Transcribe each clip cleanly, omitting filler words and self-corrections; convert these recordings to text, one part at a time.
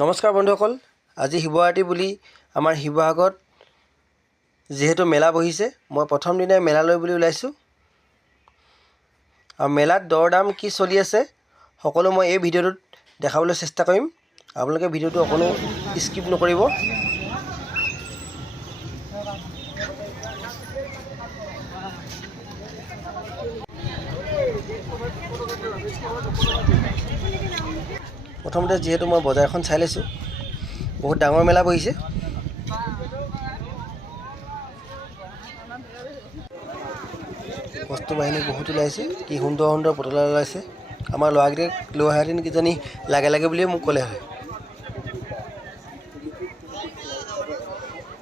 নমস্কাৰ বন্ধুসকল, আজি শিৱৰাত্ৰি বুলি আমাৰ শিৱসাগৰত যিহেতু মেলা বহিছে, মই প্ৰথম দিনাই মেলালৈ বুলি ওলাইছোঁ। আৰু মেলাত দৰ দাম কি চলি আছে সকলো মই এই ভিডিঅ'টোত দেখাবলৈ চেষ্টা কৰিম। আপোনালোকে ভিডিঅ'টো অকণো স্কিপ নকৰিব। প্ৰথমতে যিহেতু মই বজাৰখন চাই লৈছোঁ, বহুত ডাঙৰ মেলা বহিছে। বস্তু বাহিনী বহুত ওলাইছে, কি সুন্দৰ সুন্দৰ পুতলা ওলাইছে। আমাৰ ল'ৰাকেইটাক লৈ অহাহেঁতেন কিজানি লাগে লাগে বুলিয়ে মোক ক'লে হয়।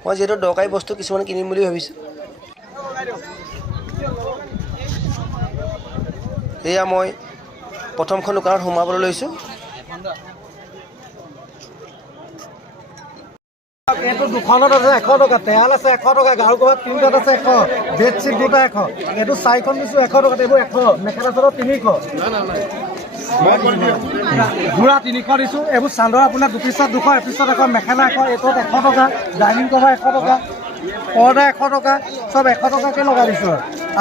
মই যিহেতু দৰকাৰী বস্তু কিছুমান কিনিম বুলি ভাবিছোঁ। এয়া মই প্ৰথমখন দোকানত সোমাবলৈ লৈছোঁ। এইটো দুখনত আছে 100 টকা, তেল আছে 100 টকা, গাৰু কভাৰ তিনিটাত আছে 100, বেডশ্বীট দুটা 100, এইটো 4খন দিছোঁ 100 টকাত, এইবোৰ 100, মেখেলা চাদৰ 300, যোৰা 300 দিছোঁ। এইবোৰ চাদৰ আপোনাৰ দুপিছত 200, এপিছত 100, মেখেলা 100, এইটোত 100 টকা, ডাইনিং কভাৰ 100 টকা, পৰ্দা 100 টকা, চব 100 টকাকৈ লগাই দিছোঁ।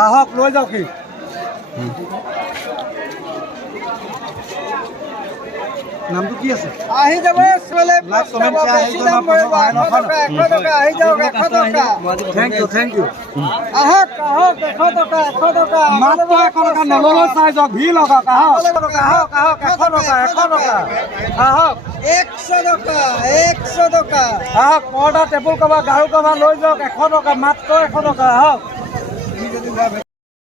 আহক লৈ যাওক। কি নামটো কি আছে? আহি যাব থেংক ইউ আহক আহক 100 টকা 100 টকা মাত্ৰ 100 টকা নল'লেও চাই যাওক, ভিৰ লগাওক। আহক আহক আহক 100 টকা 100 টকা আহক 100 টকা 100 টকা আহক। পৰ্দা টেবুল কভাৰ গাৰু কভাৰ লৈ যাওক 100 টকা, মাত্ৰ 100 টকা আহক।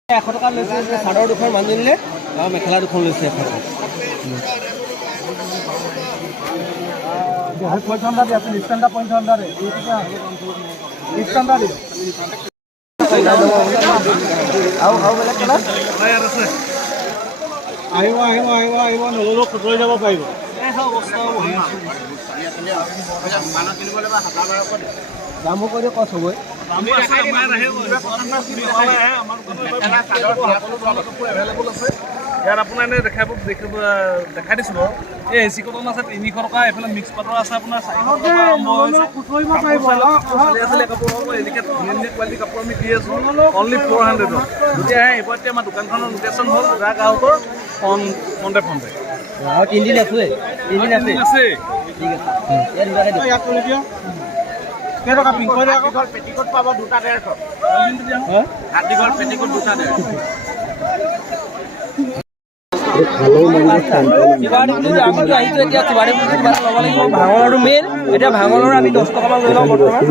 100 টকা লৈছে চাদৰ দুখন মানুহজনীলে, আৰু মেখেলা দুখন লৈছে 100 টকা। পঞ্চান্নটা দিয়ে, আপুনি ষ্টেণ্ডাৰ 55 দিয়ে, ষ্টেণ্ডাৰ দিয়ে। আহিব আহিব আহিব আহিব, নল'লেও খুচৰি যাব পাৰিব। দামো কৰি কচ হ'বই। ইয়াত আপোনাৰ এনেই দেখাই দিছোঁ বাৰু। এই এচি কটন আছে 300 টকা, এইফালে মিক্স পাটৰ আছে আপোনাৰ 400 টকা আৰম্ভ হৈছে। চলি কাপোৰ হ'ব, এনেকৈ ধুনীয়া কোৱালিটি কাপোৰ আমি দি আছোঁ অনলি 400ত। যদি আহে এইবাৰ এতিয়া আমাৰ দোকানখনৰ লোকেশ্যন হ'ল ৰাগ আউটৰ ফ্ৰণ্টে আৰু 3 দিন আছে, 3 দিন আছে। কেইটকা পিংক কৰিলে আকৌ? পেটিকোট পাব দুটা 150, দীঘল পেটিকোট দুটা 150। ভাঙলৰটো মেইন, এতিয়া ভাঙলৰ আমি 10 টকামান লৈ লওঁ বৰ্তমান।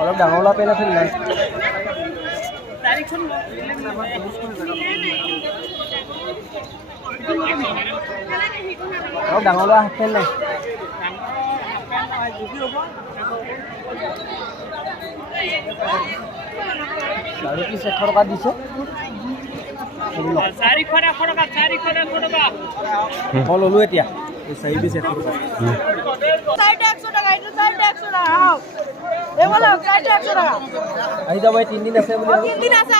অলপ ডাঙৰ ওলা পেন আছে নাই? অলপ ডাঙৰ ওলা হাফ পেন নাই? আৰু কি 100 টকা দিছে? 400 টকা মই ল'লো এতিয়া। এই 4 পিচ 100 টকা। আহি যাব, এই 3 দিন আছে বুলি। 3 দিন আছে,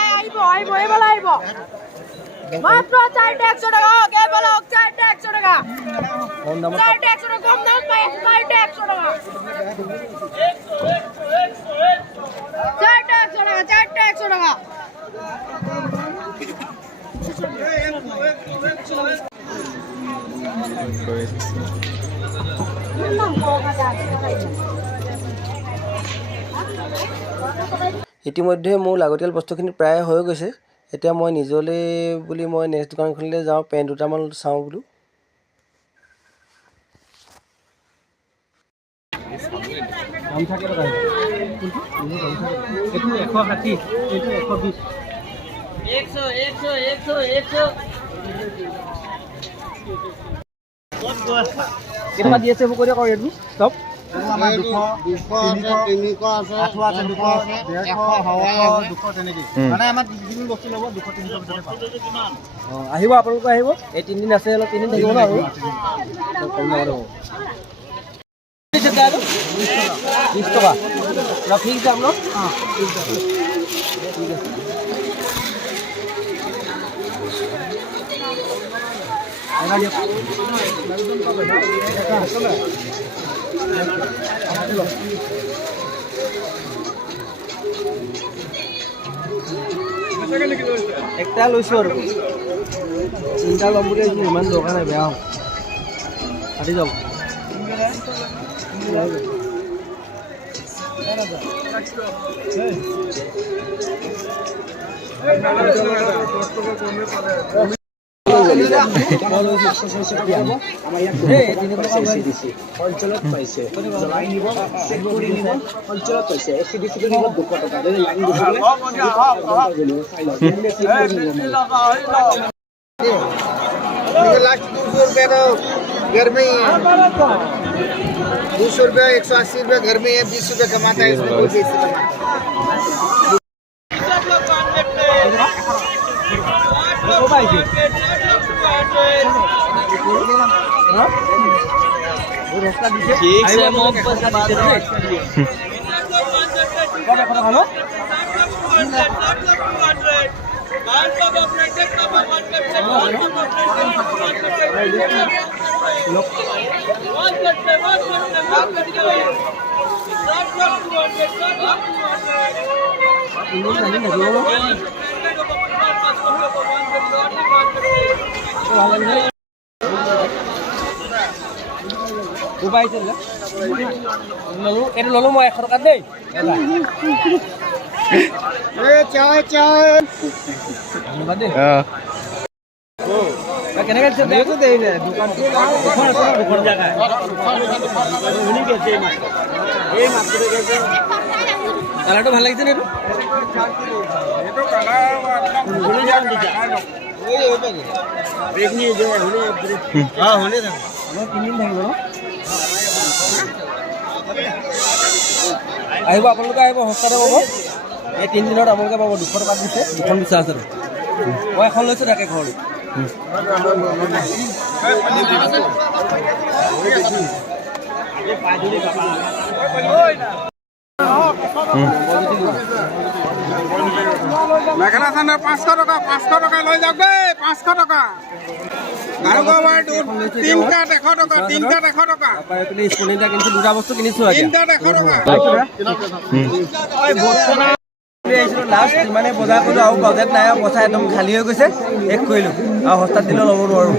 আহিব এইবেলা আহিব। মাত্ৰ 400 টকা, কেবল 400 টকা। কম দামত 400 টকা, কম দাম পাই 400 টকা। 400 টকা। ইতিমধ্যে মোৰ লাগতিয়াল বস্তুখিনি প্ৰায় হৈ গৈছে। এতিয়া মই নিজলৈ বুলি মই নেক্সট দোকানখনলৈ যাওঁ, পেণ্ট দুটামান চাওঁ বোলো। দাম থাকে টকা এইটো 160, এইটো 120। 100 100 100 100 কেনেকুৱা দি আছে কৰি আকৌ ৰেটবোৰ চব আমাৰ 200 300 আছে আঠুৱা আছে 200 100 হাৱাই 200 তেনেকৈ মানে আমাৰ যিকোনো বস্তু ল'ব 200 300 ভিতৰতে পাব আহিব আপোনালোকে আহিব এই 3 দিন আছে অলপ 3 দিন থাকিব ন আৰু কম দামত হ'ব 20 টকা ফিক্স দাম ন ঠিক আছে একটা লৈছোঁ আৰু 3টা ল'ম বুলি ভাবিছোঁ ইমান দৰকাৰ নাই বেয়া হ'ব কাটি যাম लास्ट 200 रुपये तो घर में ही है 200 रुपये 180 रुपये घर में है 20 रुपये कमाता है इसमें कोई बेइज्जती नहीं এইটো ল'লো মই 100 টকাত দেই चाय चाय কেনেকৈ দিছে বেগটো দেই নে দোকানটো দুখন জায়গা শুনি গেছে এই মাছটো গেছে কালাৰটো ভাল লাগিছে নে এইটো কালাৰ একদম শুনি যাম দিছা এই পাগে ব্ৰেক নিয়ে যে শুনি শুনি থাক মই 3 দিন থাকিব ন আহিব আপোনালোকে আহিব সস্তাতে পাব এই 3 দিনত আপোনালোকে পাব 200 টকা দিছে দুখন বিচা আছে মই এখন লৈছোঁ তাকে ঘৰলৈ মেখেলা চাদৰ 500 টকা লৈ যাওক দেই 500 টকা গাৰুগোৱাৰ তিনটাত 100 টকা তিনটাত 100 টকা স্পৰ্টিংটা কিনিছোঁ দুটা বস্তু কিনিছোঁ তিনটাত 100 টকা লাষ্ট মানে বজাৰ কৰিলোঁ আৰু বাজেট নাই আৰু পইচা একদম খালী হৈ গৈছে শেষ কৰিলোঁ আৰু সস্তাত দিলেও ল'ব নোৱাৰোঁ